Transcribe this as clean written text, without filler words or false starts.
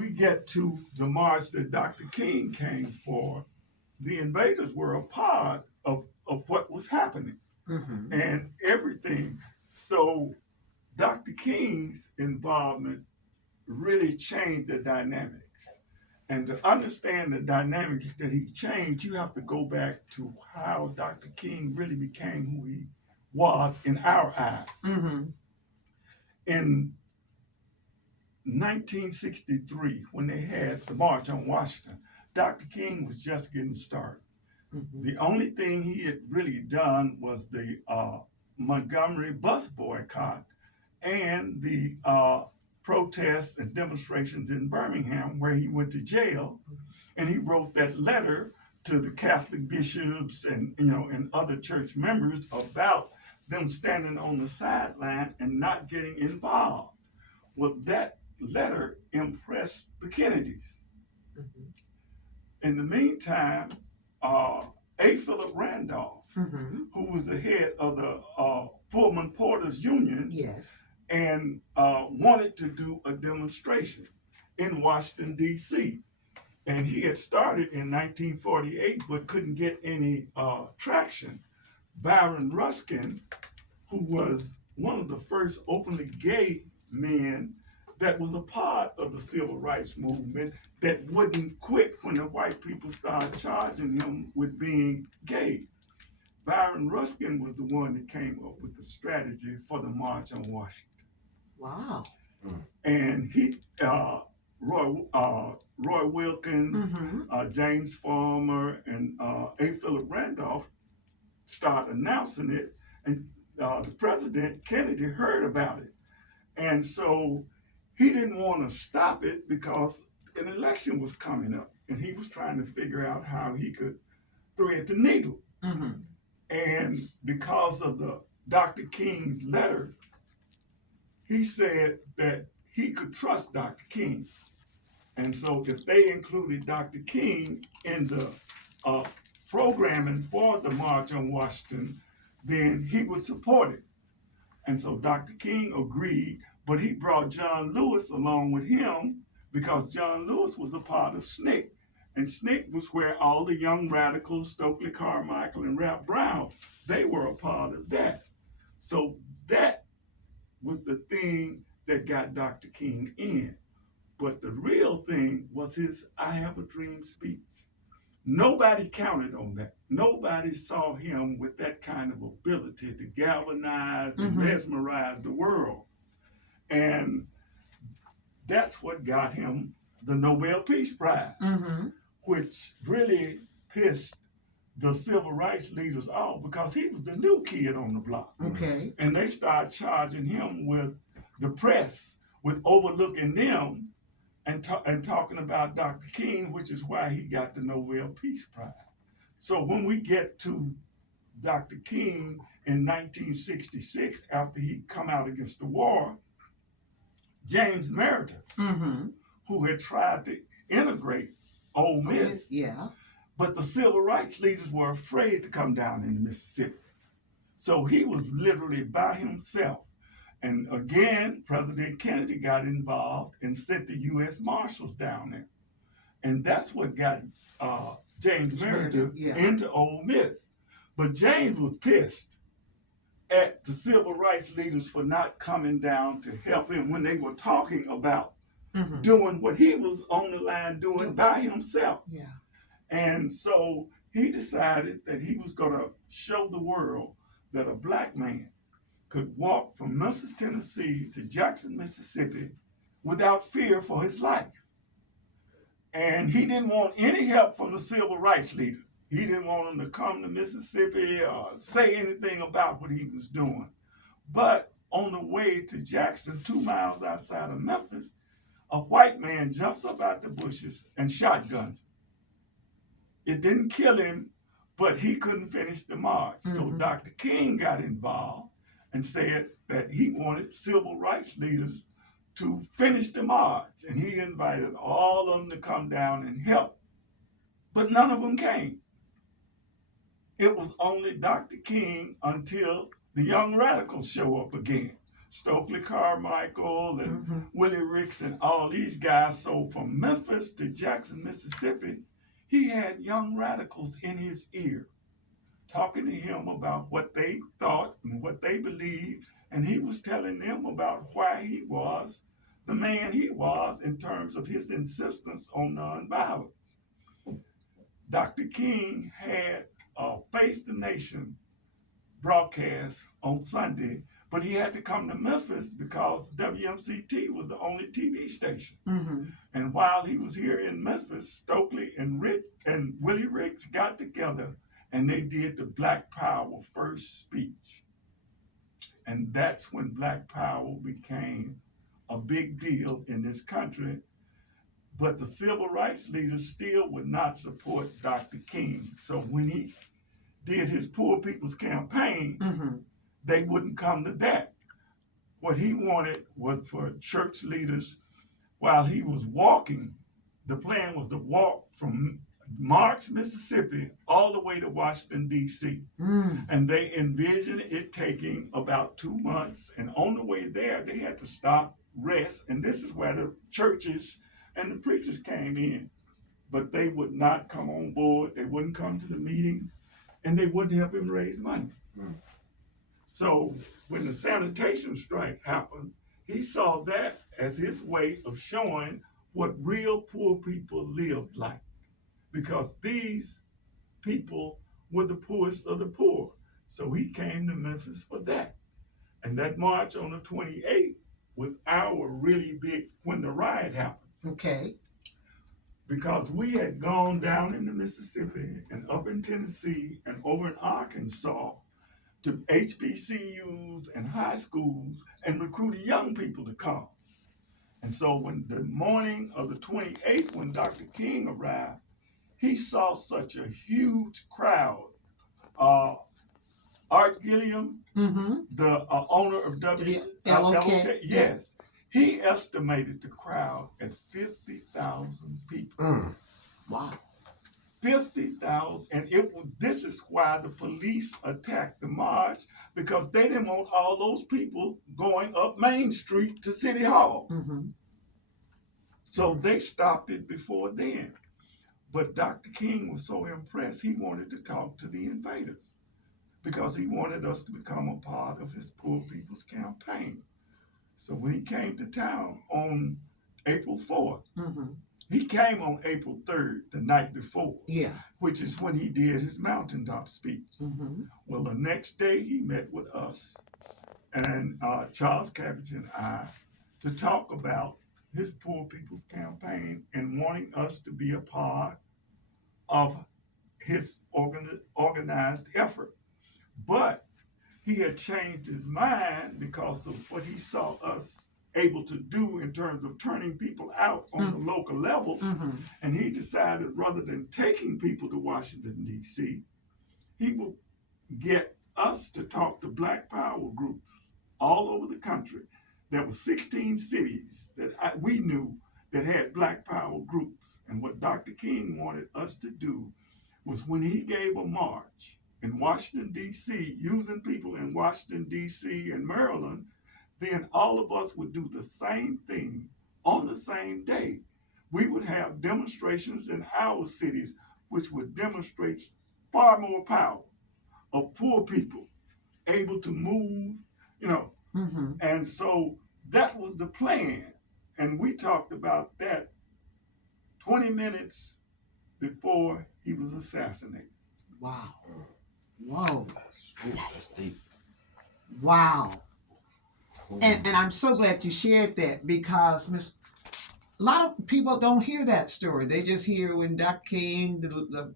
we get to the march that Dr. King came for, the invaders were a part of what was happening and everything. So Dr. King's involvement really changed the dynamics. And to understand the dynamics that he changed, you have to go back to how Dr. King really became who he was in our eyes. In 1963, when they had the March on Washington, Dr. King was just getting started. The only thing he had really done was the Montgomery bus boycott and the protests and demonstrations in Birmingham, where he went to jail, and he wrote that letter to the Catholic bishops and and other church members about them standing on the sideline and not getting involved. Well, that letter impressed the Kennedys. In the meantime, A. Philip Randolph, who was the head of the Pullman Porters Union, and wanted to do a demonstration in Washington, D.C. And he had started in 1948 but couldn't get any traction. Byron Ruskin, who was one of the first openly gay men that was a part of the civil rights movement, that wouldn't quit when the white people started charging him with being gay. Byron Ruskin was the one that came up with the strategy for the March on Washington. Wow. And he, Roy Wilkins, James Farmer, and A. Philip Randolph started announcing it, and the President Kennedy heard about it. And so he didn't want to stop it because an election was coming up, and he was trying to figure out how he could thread the needle. And because of the Dr. King's letter, he said that he could trust Dr. King. And so if they included Dr. King in the programming for the March on Washington, then he would support it. And so Dr. King agreed, but he brought John Lewis along with him because John Lewis was a part of SNCC. And SNCC was where all the young radicals, Stokely Carmichael and Rap Brown, they were a part of that. So that was the thing that got Dr. King in. But the real thing was his I Have a Dream speech. Nobody counted on that. Nobody saw him with that kind of ability to galvanize and mesmerize the world. And that's what got him the Nobel Peace Prize, which really pissed the civil rights leaders off because he was the new kid on the block. And they started charging him with the press, with overlooking them and talking about Dr. King, which is why he got the Nobel Peace Prize. So when we get to Dr. King in 1966, after he come out against the war, James Meredith, who had tried to integrate Ole Miss, but the civil rights leaders were afraid to come down into Mississippi. So he was literally by himself. And again, President Kennedy got involved and sent the U.S. Marshals down there. And that's what got James Meredith into Ole Miss. But James was pissed at the civil rights leaders for not coming down to help him when they were talking about doing what he was on the line doing by himself. And so he decided that he was going to show the world that a black man could walk from Memphis, Tennessee to Jackson, Mississippi without fear for his life. And he didn't want any help from the civil rights leaders. He didn't want them to come to Mississippi or say anything about what he was doing. But on the way to Jackson, 2 miles outside of Memphis, a white man jumps up out the bushes and shotguns him. It didn't kill him, but he couldn't finish the march. So Dr. King got involved and said that he wanted civil rights leaders to finish the march. And he invited all of them to come down and help. But none of them came. It was only Dr. King until the young radicals show up again. Stokely Carmichael and Willie Ricks and all these guys. So from Memphis to Jackson, Mississippi, he had young radicals in his ear talking to him about what they thought and what they believed. And he was telling them about why he was the man he was in terms of his insistence on nonviolence. Dr. King had a Face the Nation broadcast on Sunday, but he had to come to Memphis because WMCT was the only TV station. And while he was here in Memphis, Stokely and Willie Ricks got together and they did the Black Power first speech. And that's when Black Power became a big deal in this country. But the civil rights leaders still would not support Dr. King. So when he did his Poor People's Campaign, they wouldn't come to that. What he wanted was for church leaders, while he was walking, the plan was to walk from Marks, Mississippi, all the way to Washington, D.C. And they envisioned it taking about 2 months. And on the way there, they had to stop, rest. And this is where the churches and the preachers came in. But they would not come on board. They wouldn't come to the meeting. And they wouldn't help him raise money. So when the sanitation strike happened, he saw that as his way of showing what real poor people lived like. Because these people were the poorest of the poor. So he came to Memphis for that. And that march on the 28th was our really big, when the riot happened. Okay. Because we had gone down into Mississippi and up in Tennessee and over in Arkansas to HBCUs and high schools and recruited young people to come. And so when the morning of the 28th, when Dr. King arrived, he saw such a huge crowd. Art Gilliam, the owner of MLK, yes, he estimated the crowd at 50,000 people. Wow. 50,000, and this is why the police attacked the march, because they didn't want all those people going up Main Street to City Hall. So they stopped it before then. But Dr. King was so impressed, he wanted to talk to the Invaders because he wanted us to become a part of his Poor People's Campaign. So when he came to town on April 4th, he came on April 3rd, the night before, which is when he did his mountaintop speech. Well, the next day he met with us and Charles Cabbage and I to talk about his Poor People's Campaign and wanting us to be a part of his organized effort. But he had changed his mind because of what he saw us able to do in terms of turning people out on the local level. And he decided rather than taking people to Washington, D.C., he would get us to talk to Black Power groups all over the country. There were 16 cities that we knew that had Black Power groups. And what Dr. King wanted us to do was when he gave a march in Washington, D.C., using people in Washington, D.C. and Maryland, then all of us would do the same thing on the same day. We would have demonstrations in our cities, which would demonstrate far more power of poor people able to move, And so that was the plan. And we talked about that 20 minutes before he was assassinated. Wow. Whoa. That's deep. Wow. And I'm so glad you shared that, because a lot of people don't hear that story. They just hear when Dr. King, the